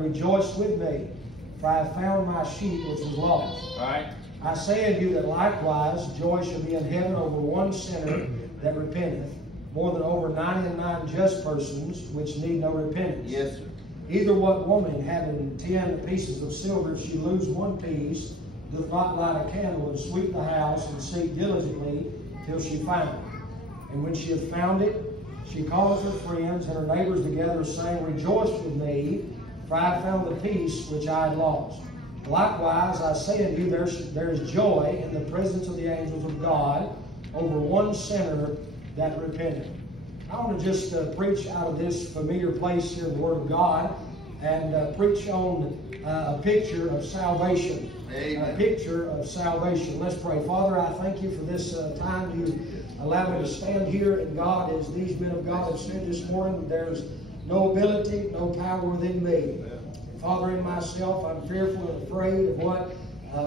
Rejoice with me, for I have found my sheep which was lost. All right. I say unto you that likewise joy shall be in heaven over one sinner that repenteth, more than over 99 just persons which need no repentance. Yes, sir. Either what woman, having 10 pieces of silver, if she lose one piece, doth not light a candle and sweep the house and seek diligently till she find it. And when she hath found it, she calleth her friends and her neighbors together, saying, Rejoice with me, for I have found the piece which I had lost. Likewise, I say unto you, there is joy in the presence of the angels of God over one sinner that repenteth. I want to just preach out of this familiar place here in the Word of God and preach on a picture of salvation. Amen. A picture of salvation. Let's pray. Father, I thank you for this time you allow me to stand here. And God, as these men of God have said this morning, there's no ability, no power within me. Father, in myself, I'm fearful and afraid of what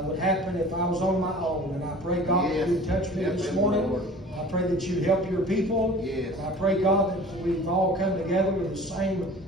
would happen if I was on my own. And I pray, God, that you'd touch me this morning. I pray that you'd help your people. Yes. I pray, God, that we've all come together with the same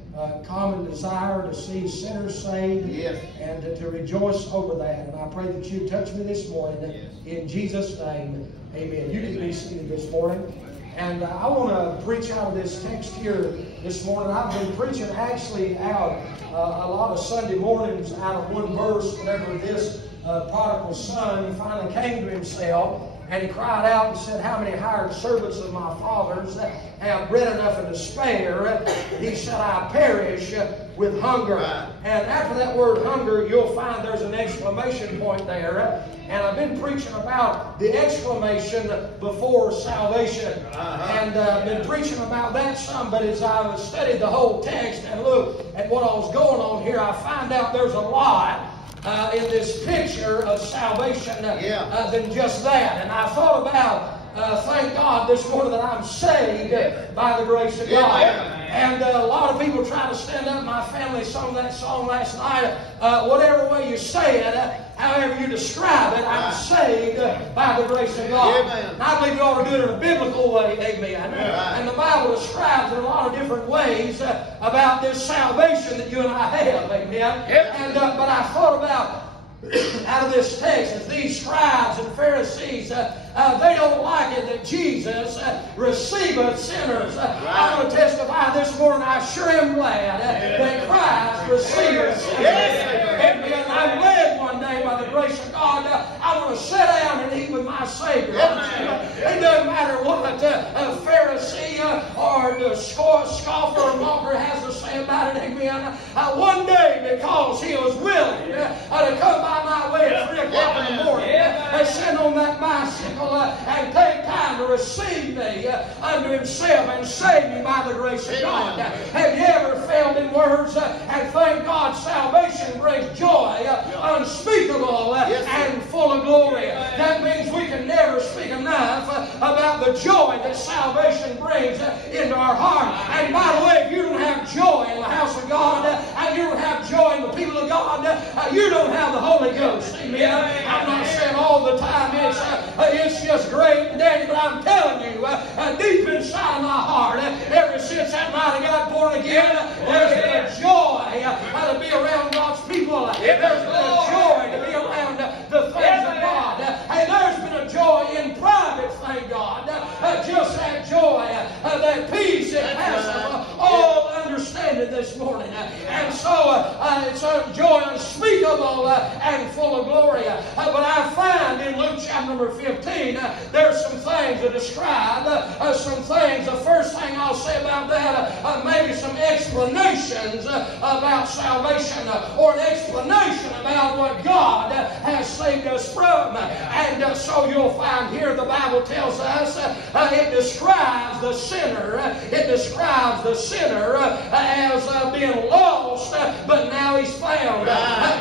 common desire to see sinners saved. Yes. And to rejoice over that. And I pray that you'd touch me this morning. Yes. In Jesus' name, amen. You can be seated this morning. And I want to preach out of this text here this morning. I've been preaching actually out a lot of Sunday mornings out of one verse whenever this prodigal son finally came to himself. And he cried out and said, How many hired servants of my father's have bread enough and to spare? He said, I perish with hunger. And after that word hunger, you'll find there's an exclamation point there. And I've been preaching about the exclamation before salvation. And I've been preaching about that some, but as I've studied the whole text and looked at what was going on here, I find out there's a lot in this picture of salvation than just that. And I thought about, thank God this morning that I'm saved by the grace of God. And a lot of people try to stand up. My family sung that song last night. Whatever way you say it, however you describe it, I'm saved by the grace of God. And I believe you ought to do it in a biblical way. Amen. And the Bible describes in a lot of different ways about this salvation that you and I have. Amen. And but I thought about out of this text is these scribes and Pharisees, they don't like it that Jesus receiveth sinners. I'm going to testify this morning, I sure am glad that Christ receiveth sinners. And I'm led one day by the grace of God, I'm going to sit down and eat with my Savior. It doesn't matter what a Pharisee or the scoffer or mocker has to say about it. Amen. One day, because he was willing to come by my way at 3 o'clock in the morning and sit on that bicycle and take time to receive me unto himself and save me by the grace of God. Have you ever failed in words? And thank God salvation brings joy unspeakable and full of glory. That means we can never speak enough about the joy that salvation brings into our heart. And by the way, if you don't have joy in the house of God, and you don't have joy in the people of God, you don't have the Holy Ghost. Amen. I'm not saying all the time it's just great and dandy, but I'm telling you, deep inside my heart, ever since that night I got born again, there's been a joy to be around God's people. There's been a joy to be around the things of God. And there's been a joy in private, thank God. Just that joy, that peace that passes all understanding this morning. And so it's a joy unspeakable and full of glory. But I find in Luke chapter number 15, there's some things that describe some things. The first thing I'll say about that, maybe some explanations about salvation or an explanation about what God has saved us from. And so you'll find here the Bible tells us it describes the sinner. It describes the sinner as being lost, but now he's found.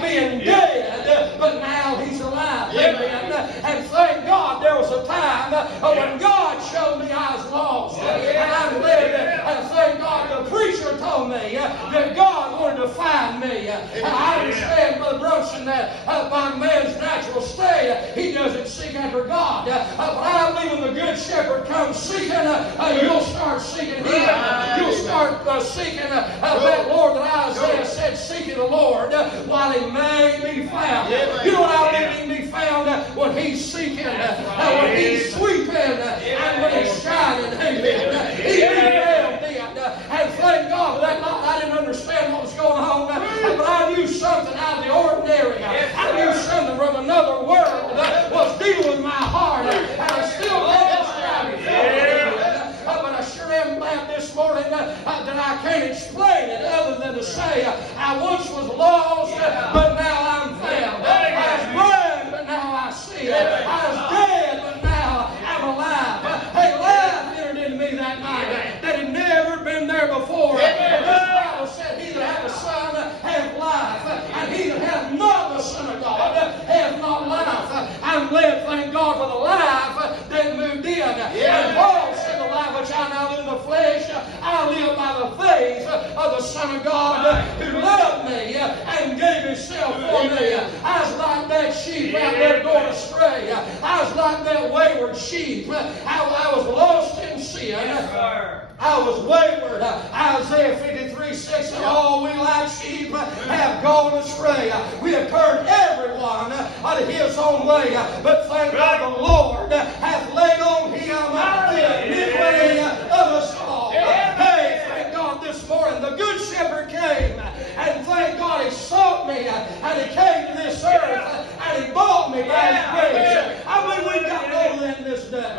Being dead, but now he's alive. Amen. And thank God there was a time when God showed me I was lost. And I'm led, and thank God the preacher told me that God wanted to find me. I understand, Brother Brooks, person that by man's natural state, he doesn't seek after God. But I believe when the Good Shepherd comes seeking, you'll start seeking Him. You'll start seeking that Lord that Isaiah said, seeking the Lord while He may be found. You know how He can be found? When He's seeking, when He's sweeping, and when He's shining. Amen. He found then. And thank God for that night I didn't understand what was going on, but I knew something out of the ordinary. I knew something from another world that was dealing with my heart, and I still had this time. But I sure am glad this morning that I can't explain it other than to say I once was lost, but now I'm found. I was blind, but now I see. I was dead, but now I'm alive. Hey, life entered into me that night that had never been there before. And this Bible said, he that hath the Son hath life, and he that hath not the Son of God hath not life. I'm glad, thank God, for the life that moved in. And Paul said, the life which I now live in the flesh, I live by the faith of the Son of God who loved me and gave Himself for me. I was like that sheep out there going astray. I was like that wayward sheep. I was lost in sin. I was wayward. Isaiah 53:6 said, all we like sheep have gone astray. We have turned everyone unto his own way. But thank God the Lord hath laid on Him the iniquity of us all. Hey, thank God this morning the Good Shepherd came, and thank God He sought me, and He came to this earth, and He bought me by His grace. I believe we've gotten over that this day.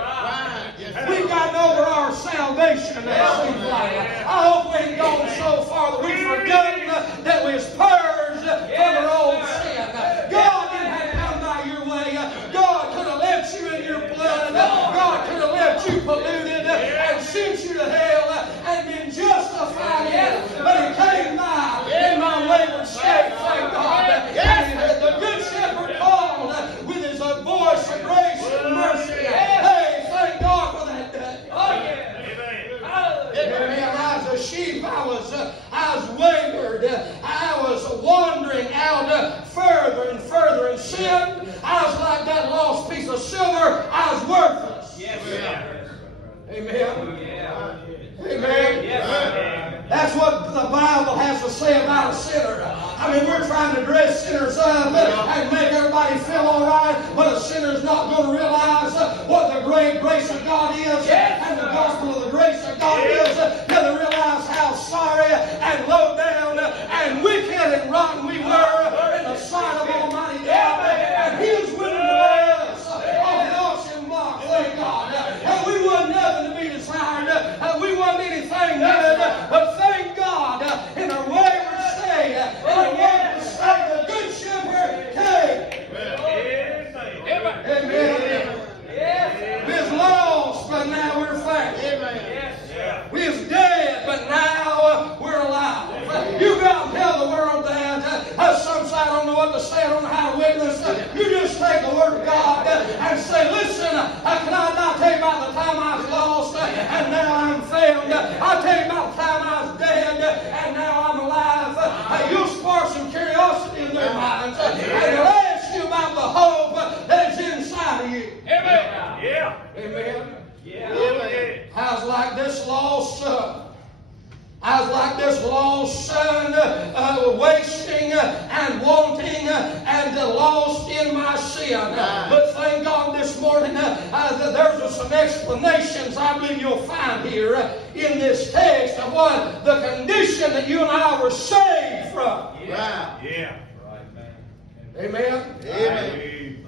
We've gotten over our salvation, it seems like. I hope we ain't gone so far that we've forgotten that we was purged from our old sin. God didn't have to come by your way. God could have left you in your blood. God could have left you polluted and sent you to hell and been justified in. But He came by in my wayward state, thank God. And the Good Shepherd called with His voice of grace and mercy. Hey, thank God for that day. Amen. I was a sheep. I was wayward. I was wandering out further and further in sin. I was like that lost piece of silver. I was worthless. Amen. Amen. That's what the Bible has to say about a sinner. I mean, we're trying to dress sinners up and make everybody feel all right, but a sinner's not going to realize what the great grace of God is and the gospel of the grace of God is. They'll realize how sorry and low down and wicked and rotten we were in the sight of Almighty God. And He was willing to lay us on the auction block, thank God. And we wasn't nothing to be desired. And we wasn't anything good, but thank God in our wayward state, the Good Shepherd came. Amen. We was lost, but now we're found. We was dead, but now we're alive. You go out and tell the world that some say I don't know what to say, I don't know how to witness. You just take the Word of God and say, listen, can I not tell you about the time I was lost and now I'm found? I'll tell you about the time I was dead and now I'm alive. You'll spark some curiosity in their minds and they'll ask you about the hope that is inside of you. Amen. Yeah. Amen. Yeah. I was like this lost son. I was like this lost son, wasting and wanting and lost in my sin. But thank God this morning there's some explanations I believe you'll find here in this text of what the condition that you and I were saved from. Yeah. Yeah. Right, man. Amen. Amen.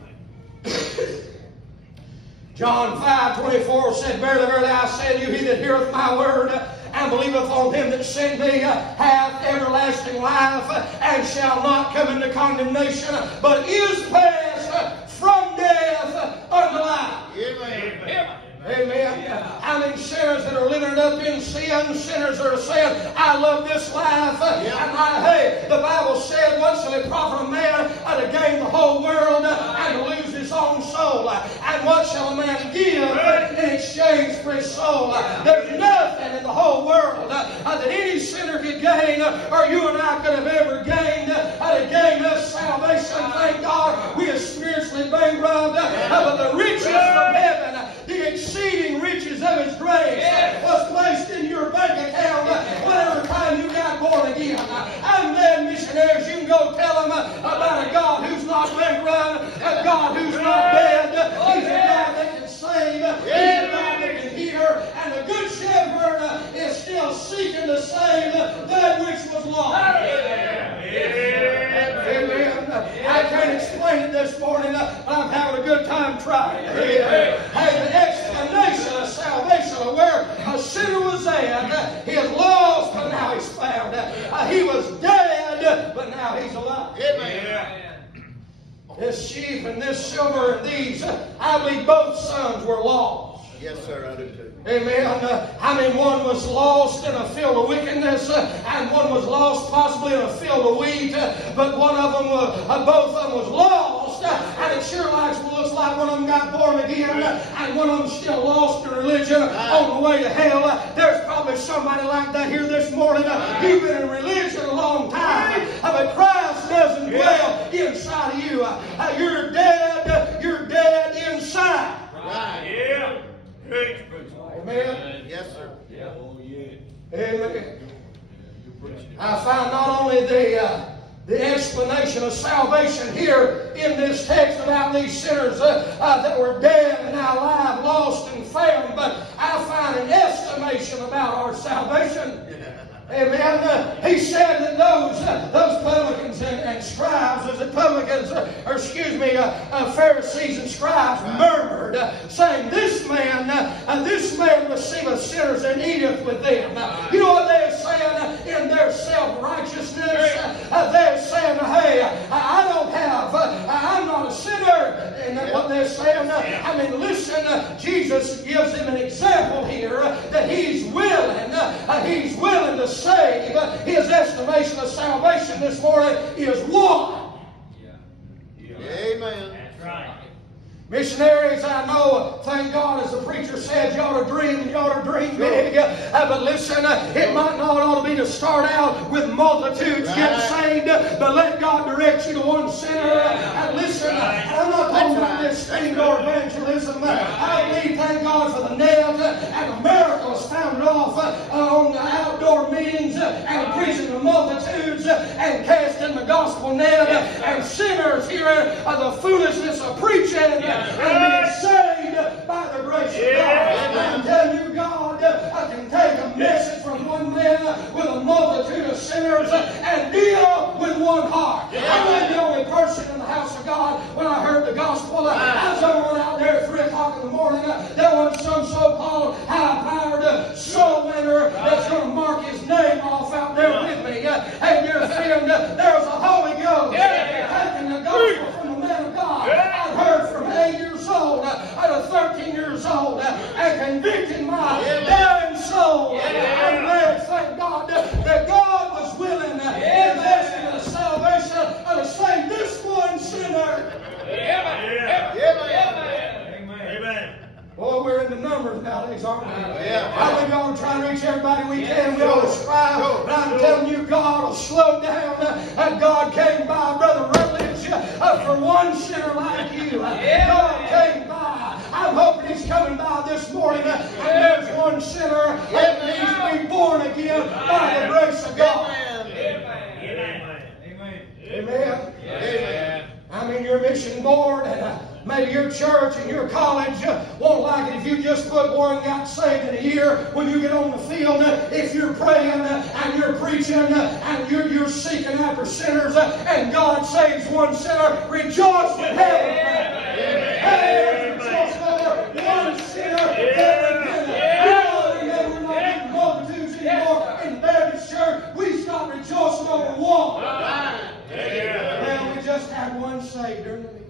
John 5:24 said, Verily, verily, I say to you, he that heareth my word and believeth on Him that sent me hath everlasting life, and shall not come into condemnation, but is passed from death unto life. Amen. Amen. I mean, sinners that are living up in sin, sinners that are saying, I love this life. And hey, the Bible said, what shall it profit a man to gain the whole world and to lose his own soul? And what shall a man give in exchange for his soul? There's nothing in the whole world that any sinner could gain, or you and I could have ever gained, to gain us salvation. grace was placed in your bank account whenever time you got born again. I'm glad, missionaries, you can go tell them about a God who's not bankrupt, a God who's not dead. He's a God that can save. He's a God that can heal. And the Good Shepherd is still seeking to save that which was lost. Amen. I can't explain it this morning, but I'm having a good time trying. Hey, the explanation of salvation of where a sinner was at, he is lost, but now he's found. He was dead, but now he's alive. Amen. This sheep and this silver and these, I believe both sons were lost. Yes, sir, I do too. Amen. I mean, one was lost in a field of wickedness, and one was lost possibly in a field of wheat, but one of them, both of them was lost, and it sure looks like one of them got born again, and one of them still lost in religion on the way to hell. There's probably somebody like that here this morning. You've been in religion a long time, but Christ doesn't dwell inside of you. You're dead inside. Right. Yeah. Amen. Yes, sir. Yeah. Oh, yeah. Amen. I found not only the explanation of salvation here in this text about these sinners that were dead and now alive, lost and found, but I find an estimation about our salvation. Amen. He said that those publicans and scribes, Pharisees and scribes murmured, saying, "This man receiveth sinners and eateth with them." You know what they're saying in their self-righteousness? They're saying, "Hey, I'm not a sinner." And that's what they're saying. I mean, listen, Jesus gives them an example here that He's willing to save. His estimation of salvation this morning is one. Amen. That's right. Missionaries, I know, thank God, as the preacher said, you ought to dream, you ought to dream big. But listen, it might not ought to be to start out with multitudes getting saved, but let God direct you to one sinner. And listen, I'm not talking about this thing or evangelism. I believe, thank God, for the net and the miracles founded off on the outdoor meetings and preaching to multitudes and casting the gospel net and sinners hearing the foolishness of preaching. And being saved by the grace of God. I'm telling you, God can take a message from one man with a multitude of sinners and deal with one heart. I wasn't the only person in the house of God when I heard the gospel. I was over out there at 3 o'clock in the morning. There was some so-called high-powered soul winner that's going to mark his name off out there with me. Hey, dear friend, there's a Holy Ghost taking the gospel from the man of God. I've heard from 8 years old to 13 years old and convicting my dying soul. I'm glad, thank God, that God was willing in the salvation to save this one sinner. Amen. Boy, we're in the numbers nowadays, aren't we? I believe we ought to try to reach everybody we can. We ought to strive. But I'm telling you, God will slow down. God came by, Brother Rutledge, for one sinner like you. God came by. I'm hoping He's coming by this morning. And there's one sinner that needs to be born again by the grace of God. Amen. I mean, your mission board and maybe your church and your college won't like it if you just put one got saved in a year. When you get on the field, if you're praying and you're preaching and you're seeking after sinners and God saves one sinner, rejoice with heaven. Hey, rejoice over one sinner that repented. We're not getting multitudes anymore in the Baptist church. We stop rejoicing over one. Well, we just had one saved during the meeting.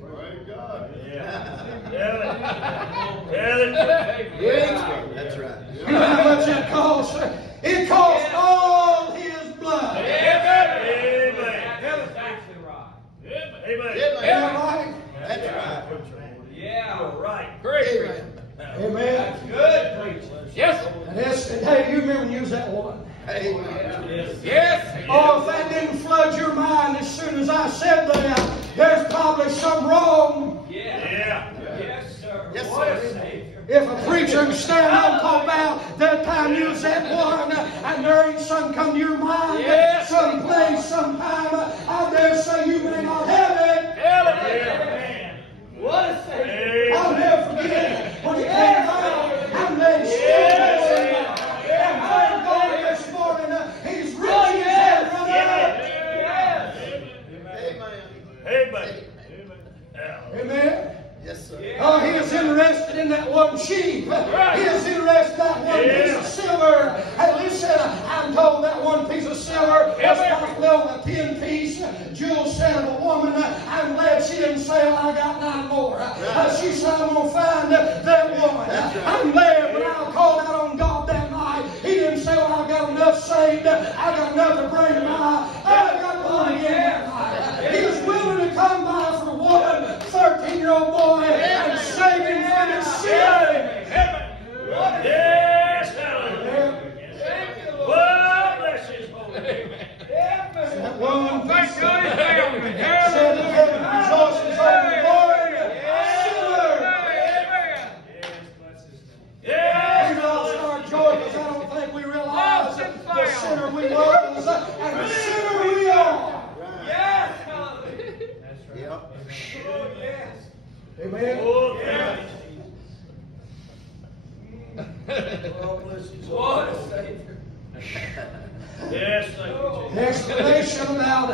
That's right. You know how much that costs? It costs all His blood. Amen. That's actually right. Amen. Is that right? That's right. Yeah. Right. Great. Amen. Good preaching. Yes. And hey, you remember when you was that one? Yes. Oh, if that didn't flood your mind as soon as I said that, there's probably something wrong. Yeah. Yes, sir. Yes, What a sir. Savior. If a preacher preacher can stand up and talk about that time you was that one, and there ain't some come to your mind, some place, sometime. I dare say you may not have it. Amen. What a Savior. I'll never forget when he came out and made sure. And thank God this morning, he's rich in heaven. Amen. Amen. Yes, sir. Oh, he is interested in that one sheep. He is interested in that one piece of silver. Hey, listen, I'm told that one piece of silver was probably on a 10-piece jewel set of a woman. I'm glad she didn't say, well, I got 9 more. She said, I'm going to find that woman. I'm glad when I called out on God that night, he didn't say, well, I got enough saved. I got enough to bring my. I got one again. He was willing to come by for a woman, 13-year-old boy, and save him from his sin. Yes, hallelujah. Well, bless his holy name. That one piece said that heaven rejoices over the Lord. Yes, We lost our joy because I don't think we realize the sinner we was and the sinner we are. Yes, hallelujah. Yep. Oh, yes. Amen. oh, yes. What a Savior. Yes, thank you, The explanation about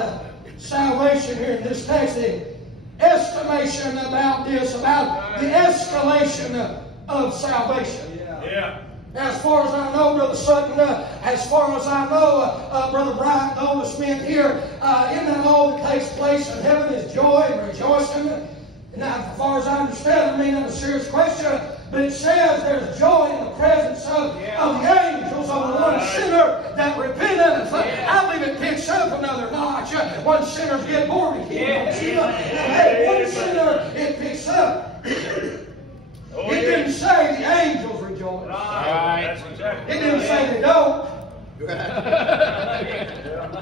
salvation here in this text, the estimation about this, about the escalation of salvation. Yeah. As far as I know, Brother Sutton, as far as I know, Brother Bryant, the oldest men here, in that all that takes place in heaven is joy and rejoicing. Now, as far as I understand, I mean, that's a serious question, but it says there's joy in the presence of the angels over one sinner that repenteth. I believe it picks up another notch. One sinner's get born again. Hey, one sinner, it picks up. Oh, It didn't say the angels rejoice. That's exactly It didn't say they don't. Right.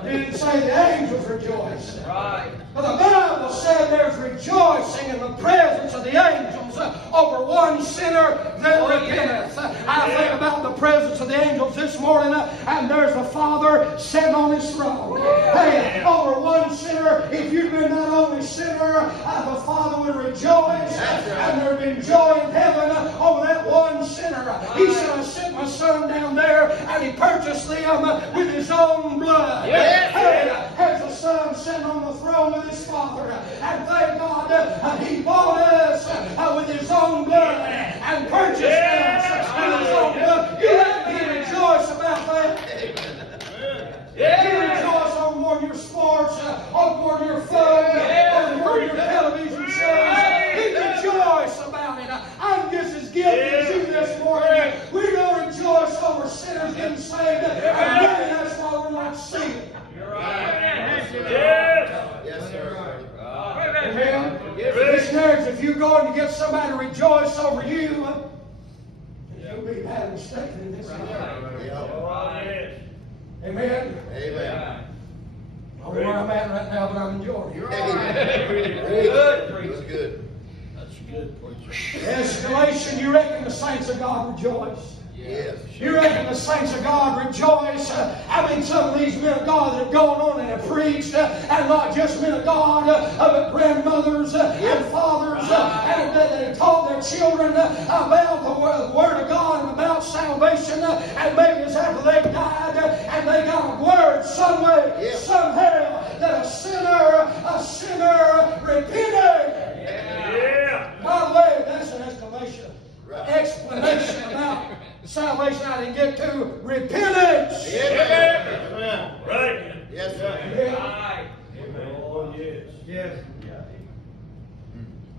It didn't say the angels rejoice. Right. But the Bible said there's rejoicing in the presence of the angels over one sinner that repenteth. I think about the presence of the angels this morning, and there's the Father sitting on his throne. Hey, over one sinner, if you've been that only sinner, the Father would rejoice, and there'd be joy in heaven over that one sinner. He said, I sent my son down there, and he purchased them with his own blood. Hey, there's the Son sitting on the throne with his Father, and thank God he bought us with his own blood and purchased us with his own blood. You let me rejoice about that. You rejoice over more than your sports, over more than your fun, over more than your television shows. You rejoice about it. I'm just as guilty as you this morning. We're going to rejoice over sinners getting saved, and maybe that's why we're not seeing. Yes. Yes, sir. Amen. Missionaries, if you're going to get somebody to rejoice over you, you'll be bad mistaken in this. Oh, yes. Amen. Amen. I don't know where I'm at right now, but I'm enjoying it. Good. That's good. That's good, preacher. Escalation, you reckon the saints of God rejoice? Yes. You reckon the saints of God rejoice? I mean, some of these men of God that have gone on and have preached, and not just men of God, but grandmothers and fathers, and that have taught their children about the Word of God and about salvation, and maybe it's after they've died, and they got a word some way, somehow, that a sinner repented. Yeah. By the way, that's an explanation about salvation I didn't get to. Repentance. Amen. Right. Yes, sir. Yeah. Oh, yes. Yes.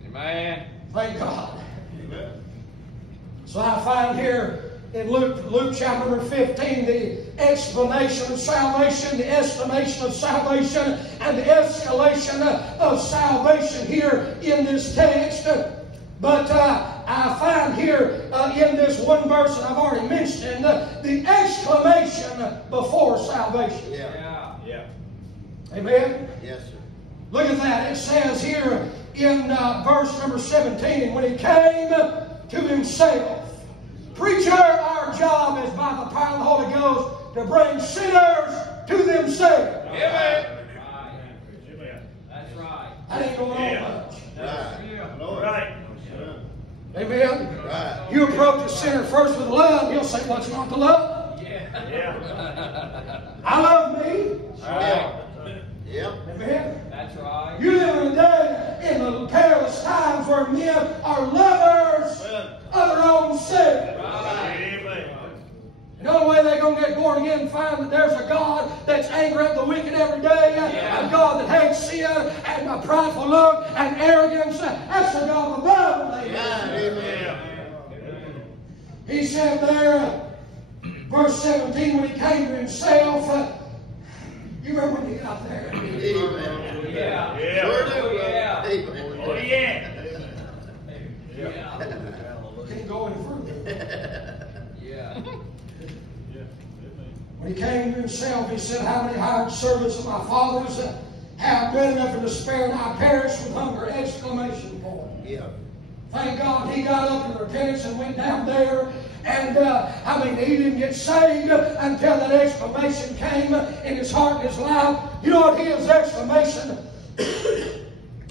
Amen. Thank God. Amen. So I find here in Luke chapter number 15 the explanation of salvation, the estimation of salvation, and the escalation of salvation here in this text. But I find here in this one verse that I've already mentioned, the exclamation before salvation. Yeah. Yeah. Amen? Yes, sir. Look at that. It says here in verse number 17, when he came to himself. Preacher, our job is by the power of the Holy Ghost to bring sinners to themselves. Amen. That's right. That ain't going on much. Right. Amen. Right. You approach a sinner first with love, he'll say, what's not to love? Yeah. I love me. Yeah. Yep. Amen. That's right. You live in a day in the perilous times where men are lovers of their own self. Amen. And the only way they're going to get born again and find that there's a God that's angry at the wicked every day, a God that hates sin, and a prideful look, and arrogance. That's the God of the Bible. Amen. He said there, verse 17, when he came to himself, you remember when he got there? Amen. Yeah. Yeah. Sure do. Oh, yeah. Amen. Oh, yeah. Can't go any further. Yeah. When he came to himself, he said, how many hired servants of my father's have bread enough and to spare, and I perish with hunger! Exclamation point. Yeah. Thank God he got up in repentance and went down there. And he didn't get saved until that exclamation came in his heart and his life. You know what his exclamation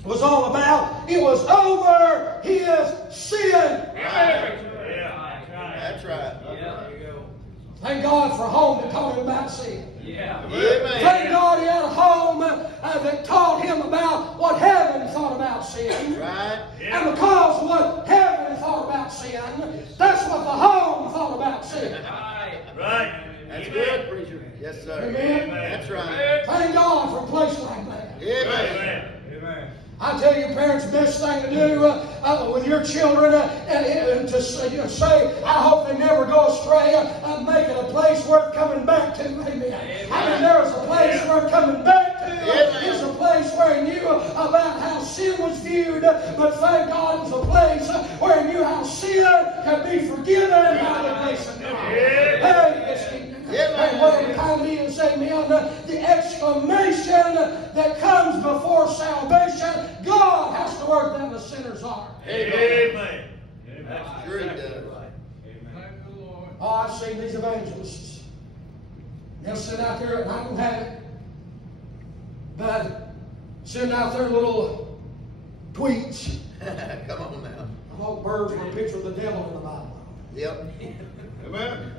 was all about? It was over his sin. Yeah. That's right. Yeah. There you go. Thank God for a home that taught him about sin. Yeah. Amen. Thank God he had a home that taught him about what heaven thought about sin. Right. And because of what heaven thought about sin, that's what the home thought about sin. Right. Right. That's good, preacher. Yes, sir. Amen. That's right. Thank God for a place like that. Amen. Amen. I tell you, parents, the best thing to do with your children to say, I hope they never go astray, make it a place worth coming back to. Amen. I mean, there's a place worth coming back to. It's a place where he knew about how sin was viewed, but thank God it was a place where he knew how sin could be forgiven by the grace of God. And what it kind of is, amen, the exclamation that comes before salvation, God has to work that in a sinner's heart. Amen. That's true. He does. Oh, I've seen these evangelists. They'll sit out there, and I don't have it, but sitting out there little tweets. Come on now. I thought birds were a picture of the devil in the Bible. Yep. Amen.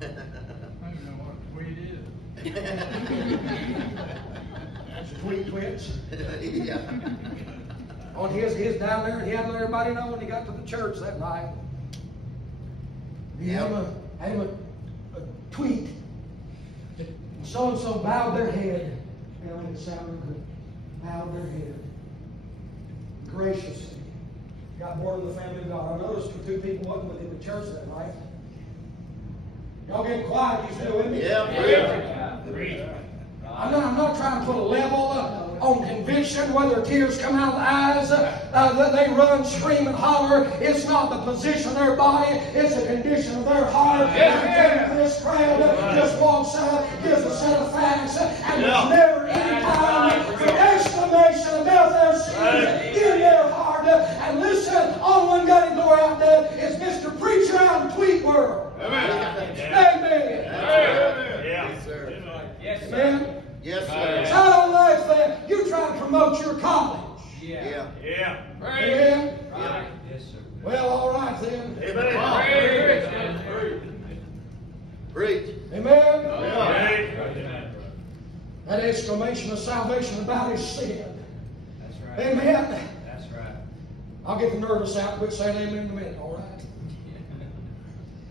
I don't know what a tweet is. It's tweet twits. Yeah. On his down there, and he had to let everybody know when he got to the church that night. He had him a tweet. So-and-so bowed their head. It sounded good. Bowed their head. Graciously. Got born in the family of God. I noticed the two people wasn't with him in church that night. Y'all get quiet, you still with me? Yeah. I'm not trying to put a level on conviction, whether tears come out of the eyes, that they run, scream, and holler. It's not the position of their body, it's the condition of their heart. This crowd just walks out, gives a set of facts, and there's never any time for exclamation about their sins in their heart. And listen, all one got to go out there is Mr. Preacher out in Tweet World. Amen. Amen. Yes, sir. Yes, sir. Amen. Yes, sir. I don't like that. You try to promote your college. Yeah. Yeah. Amen. Right. Yes, sir. Well, all right then. Amen. Preach. Amen. Amen. That exclamation of salvation about his sin. That's right. Amen. That's right. I'll get the nervous out. Quit saying amen in a minute. All right.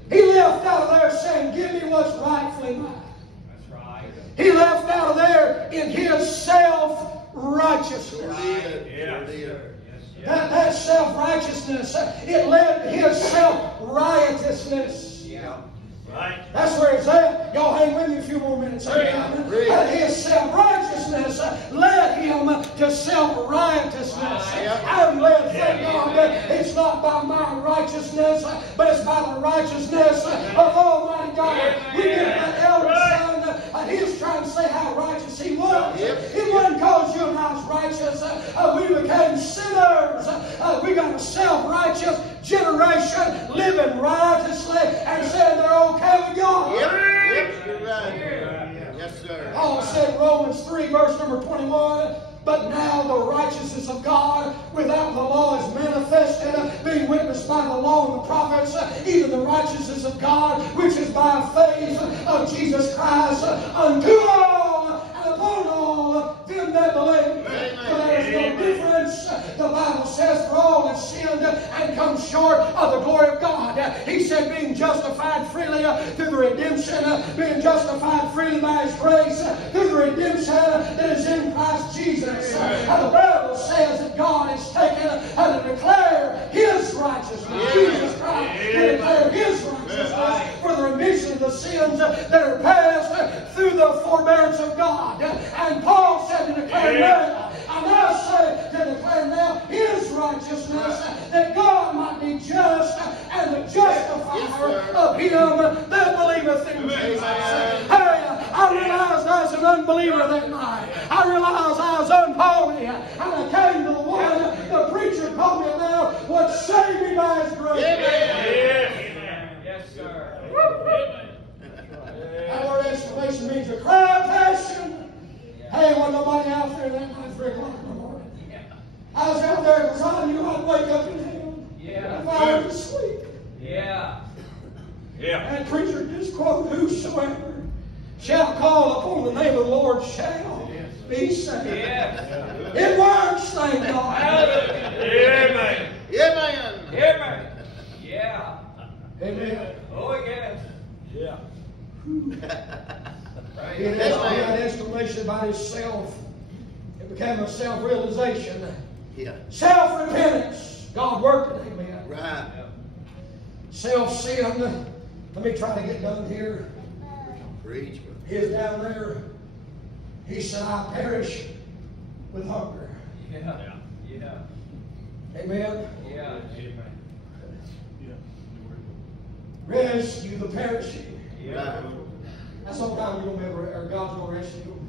He left out of there saying, "Give me what's rightfully mine." That's right. He left out of there in his self-righteousness. Yeah. That self-righteousness, it led to his self-riotousness. Yeah. Right. That's where it's at. Y'all hang with me a few more minutes. Amen. His self-righteousness led him to self-riotousness. I'm led, thank God, it's not by my righteousness, but it's by the righteousness of Almighty God. We get that elder son, he was trying to say how righteous he was. It wasn't because you and I was righteous. We became sinners. We got a self-righteous generation living right said in Romans 3, verse number 21, but now the righteousness of God without the law is manifested, being witnessed by the law and the prophets, even the righteousness of God, which is by faith of Jesus Christ, unto all and upon all them that believe. For there is no difference. The Bible says, for all have sinned and come short of the glory of God. He said, being justified freely through the redemption, being justified freely by His grace, through the redemption that is in Christ Jesus. And the Bible says that God has taken and to declare His righteousness, Jesus Christ, to declare His righteousness for the remission of the sins that are passed through the forbearance of God. And Paul said to declare now, I now say to declare now His righteousness, that God might be just and the justifier of him that believeth in Jesus. Hey, I realized I was an unbeliever that night. I realized I was unholy. And I came to the one the preacher told me about would save me by His grace. Yes, sir. That word exclamation means a cry of passion. Hey, wasn't nobody out there that night 3 o'clock in the morning. I was out there because I knew I'd wake up in hell if I went to sleep. And preacher just quoted, whosoever shall call upon the name of the Lord shall be saved. It works, thank God. Amen. Amen. Oh, yes. He had an exclamation about himself. It became a self-realization. Self-repentance. God worked it. Amen. Right. Self-sin. Let me try to get done here. Preach. He is down there. He said, I perish with hunger. Amen. Rescue the perishing. Right. That's all time you're going to be able to, or God's going to rescue them.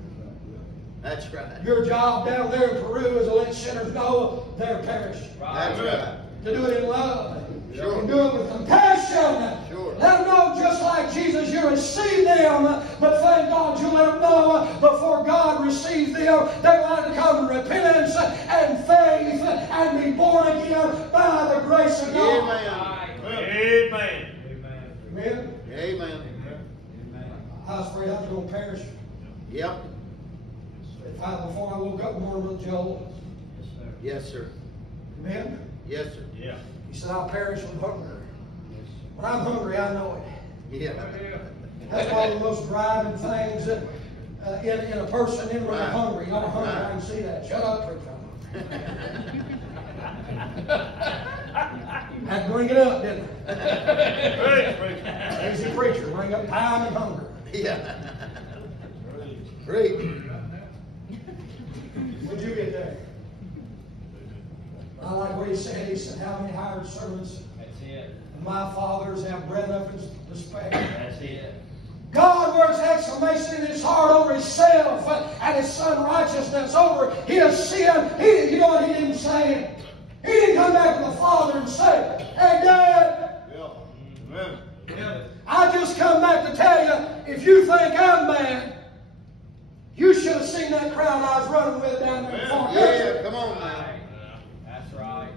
That's right. Your job down there in Peru is to let sinners know they're perishing. That's right. To do it in love. Sure. And do it with compassion. Sure. Let them know just like Jesus, you receive them. But thank God you let them know before God receives them, they're going to come in repentance and faith and be born again by the grace of God. Amen. Amen. Amen. I was afraid I was going to perish. Yep. Before I woke up in the morning with Joel. Yes, sir. Amen. Yes, sir. He said, I'll perish with hunger. When I'm hungry, I know it. Yeah. That's one of the most driving things in a person in when they're hungry. You're not hungry, I can see that. Shut up, preacher. Had to bring it up, didn't I? Easy preacher, bring up time and hunger. Yeah. Great. When'd you get there? I like what he said. He said, how many hired servants of my fathers have bread enough to spare? God works exclamation in his heart over himself and his son righteousness over his sin. You know what he didn't say? He didn't come back to the Father and say, hey, Dad, I just come back to tell you, if you think I'm bad, you should have seen that crowd I was running with down there in Far Country. Yeah, come on, man. That's right.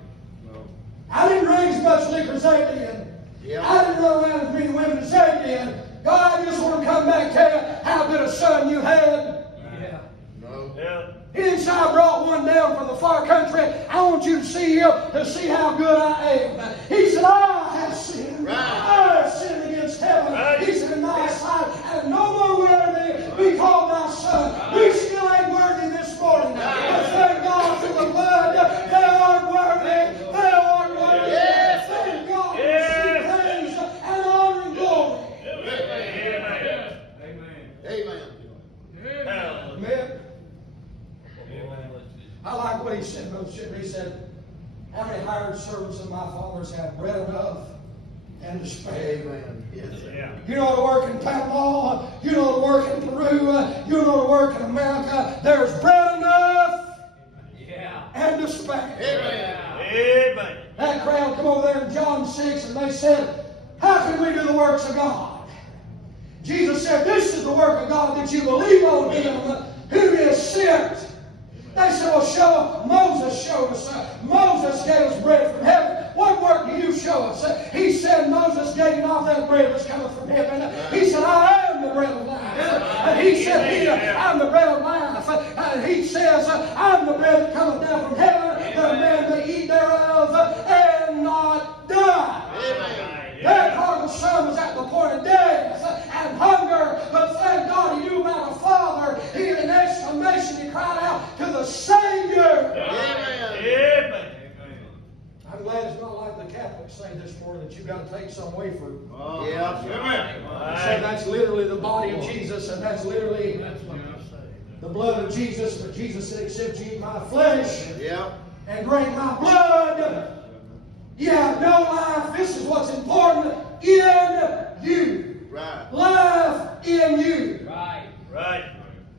I didn't drink as much liquor as they did. Yeah. I didn't run around as many women as they did. God, I just want to come back and tell you how good a son you had. No. He didn't say I brought one down from the far country. I want you to see him to see how good I am. He said, I have sinned. Right. I have sinned against heaven. Right. He said, in thy sight, and no more worthy be called thy son. We still ain't worthy this morning. But thank God for the blood. They aren't worthy. They aren't worthy. Yes. Thank God Yes. for praise and honor and glory. Amen. Amen. I like what he said, Brother Chipper. He said, how many hired servants of my fathers have bread enough and to spare? Amen. Yes, sir. You know to work in Panama, you know to work in Peru, you know to work in America. There's bread enough and to spare. Amen. That crowd come over there in John 6 and they said, how can we do the works of God? Jesus said, this is the work of God, that you believe on Him who is sent. They said, well, Moses showed us. Moses gave us bread from heaven. What work do you show us? He said Moses gave not that bread that's coming from heaven. He said, I am the bread of life. And he said, Peter, I'm the bread of life. And he says, I'm the bread that cometh down from heaven, that a man may eat thereof and not die. That prodigal son was at the point of death and hunger, but thank God he knew about a Father. He, in exclamation, he cried out to the Savior. Amen. I'm glad it's not like the Catholics say this morning that you've got to take some wafer. Yeah. So that's literally the body of Jesus, and that's literally the blood of Jesus. But Jesus said, except you eat my flesh and drink my blood, you have no life. This is what's important in you. Right. Life in you. Right. Right.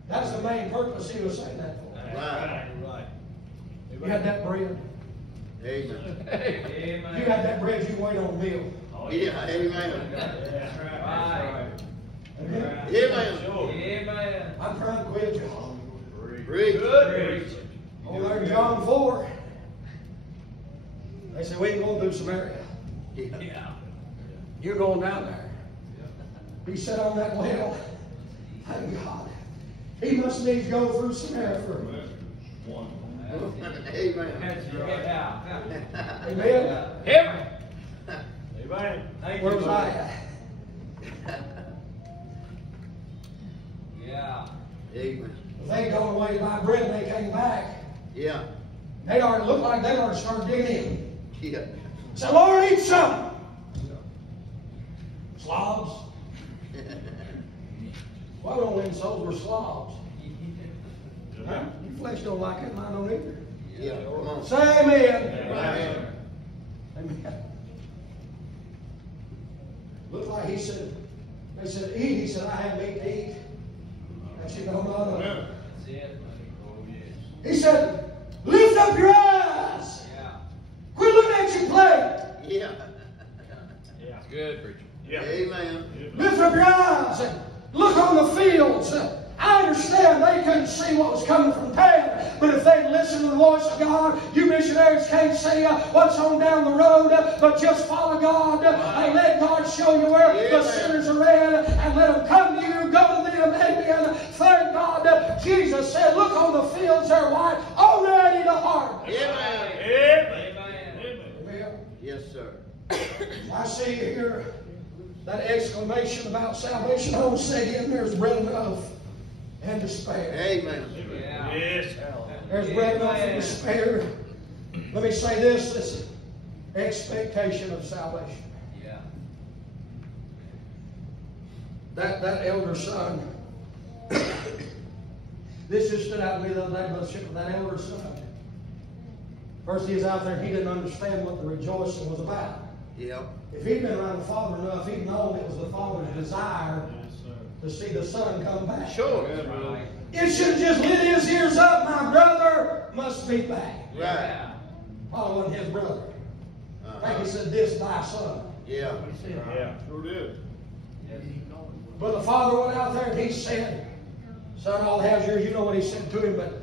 That's the main purpose he was saying that for. Right. You had that bread. Amen. You had that bread, you wait on the meal. Yeah. Amen. Right. Amen. Amen. I'm trying to quit you. Preach. Over there in John 4, they said, we ain't going through Samaria. Yeah. You're going down there. He sat on that well. Thank God. He must needs go through Samaria for one. Amen. Amen. Amen. Where was I at? Yeah. Amen. They gone away to buy bread and they came back. Yeah. They already looked like they already started digging in. Yeah. Said, Lord, eat some. Slobs. Why don't win souls were slobs? Huh? Your flesh don't like it, mine don't either. Yeah. Come on. Say amen. Amen. Amen. Looked like he said, they said, eat. He said, I have meat to eat. And she said, no. That's it. Oh, yes. He said, lift up your eyes. Yeah. Quit looking at your plate. Yeah. That's good, preacher. Yeah. Amen. Lift up your eyes and look on the fields. I understand they couldn't see what was coming from town, but if they'd listened to the voice of God, you missionaries can't see what's on down the road, but just follow God and let God show you where the sinners are in and let them come to you, go to them, amen. Thank God. Jesus said, look on the fields, they're white, already to harvest. Amen. Amen. Yes, sir. I see here that exclamation about salvation. I want to say again, there's bread enough and despair. Amen. Yeah. Yes. There's bread enough and despair. Let me say this expectation of salvation. Yeah. That elder son, this just stood out to me the other day, Brother Shipper, that elder son. First he was out there, he didn't understand what the rejoicing was about. Yep. If he'd been around the Father enough, he'd known it was the Father's desire to see the Son come back. Sure. Right. It should have just lit his ears up. My brother must be back. Right. Probably wasn't his brother. I think he said, this thy son. Yeah. Yeah. Sure did. But the Father went out there and he said, son, all the house yours. You know what he said to him, but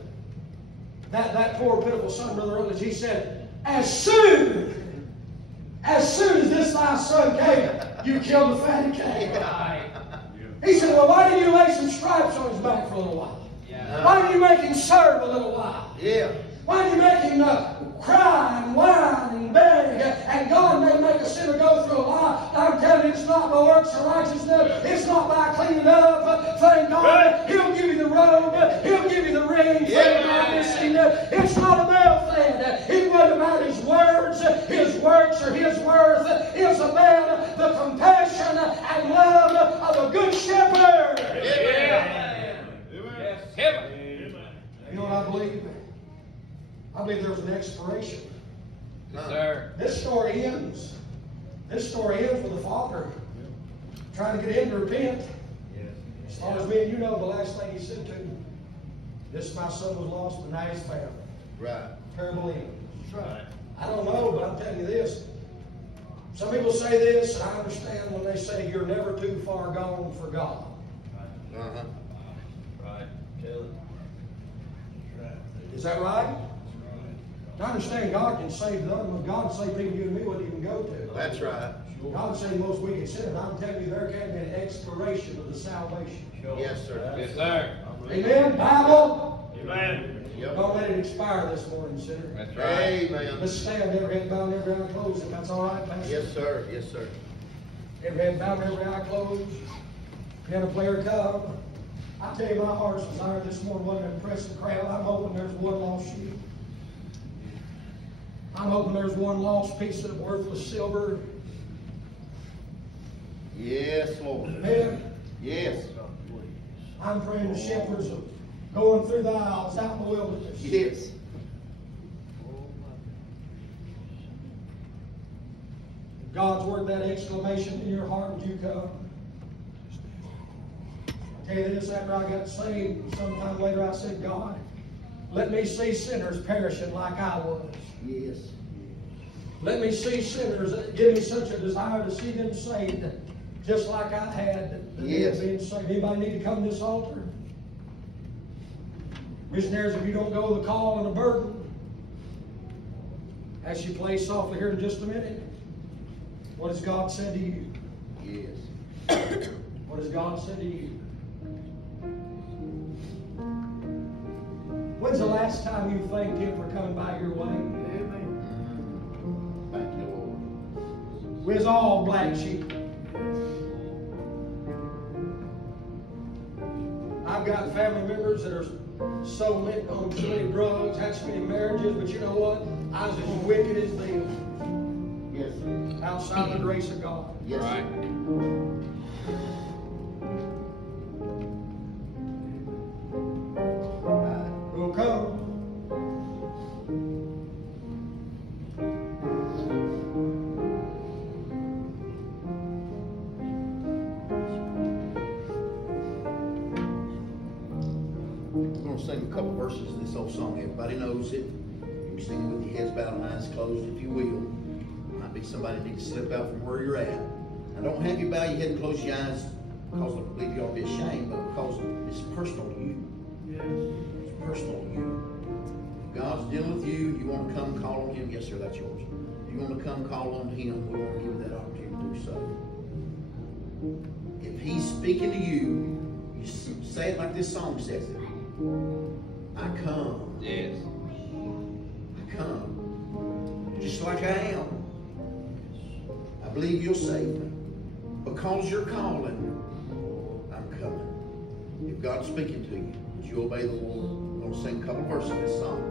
that poor pitiful son, Brother Rutledge, he said, as soon as this thy son came, you killed the fatted calf. Right. He said, well, why didn't you lay some stripes on his back for a little while? Yeah. Why didn't you make him serve a little while? Yeah. Why did you make him cry and whine and beg? And God may make a sinner go through a lot. I'm telling you, it's not by works of righteousness. It's not by cleaning up. Thank God. He'll give you the robe. He'll give you the ring. Thank God. It's not about that. It wasn't about his words, his works, or his worth. It's about the compassion and love of a good shepherd. Amen. Yes. Heaven. You know what I believe? I believe there was an expiration. Yes, sir. This story ends. This story ends with the Father trying to get him to repent. As far as me and you know, the last thing he said to him, this my son was lost, but now he's found. Right. Terrible end. Right. I don't know, but I'm telling you this. Some people say this, and I understand when they say you're never too far gone for God. Uh-huh. Right. Tell it. Is that right? I understand God can save them, but God can save people you and me wouldn't even go to. That's right. God can save most wicked sinners. I'm telling you, there can be an exploration of the salvation. Yes, sir. Yes, sir. Amen? Bible? Amen. Yep. Don't let it expire this morning, sinner. That's right. Amen. Let's stand, every head bowed, every eye closed, if that's all right, Pastor. Yes, sir. Yes, sir. Every head bowed, every eye closed. Piano player come. I tell you, my heart's desire this morning wasn't to impress the crowd. I'm hoping there's one lost sheep. I'm hoping there's one lost piece of worthless silver. Yes, Lord. Amen. Yes. I'm praying the shepherds are going through the aisles out in the wilderness. Yes. If God's worked that exclamation in your heart, would you come? I tell you this, after I got saved, sometime later I said, God, let me see sinners perishing like I was. Yes. Let me see sinners, give me such a desire to see them saved, just like I had the day of being saved. Anybody need to come to this altar? Missionaries, if you don't go, the call and the burden. As you play softly here in just a minute, what has God said to you? Yes. What has God said to you? When's the last time you thanked Him for coming by your way? Thank you, Lord. We're all black sheep. I've got family members that are so lit on too many drugs, had so many marriages, but you know what? I was as wicked as them. Yes, sir. Outside the grace of God. Yes, sir. Right. Will come. I'm going to sing a couple verses of this old song. Everybody knows it. You can sing it with your heads bowed and eyes closed if you will. Might be somebody that needs to slip out from where you're at. Now, don't have you bow your head and close your eyes because I believe you ought to be ashamed, but because it's personal to you. It's personal to you. If God's dealing with you, you want to come call on Him, yes, sir, that's yours. If you want to come call on Him, we want to give you that opportunity to do so. If He's speaking to you, you say it like this song says it. I come. Yes. I come. Just like I am. I believe you'll save me. Because you're calling, I'm coming. If God's speaking to you, would you obey the Lord? I'm going to sing a couple verses of this song.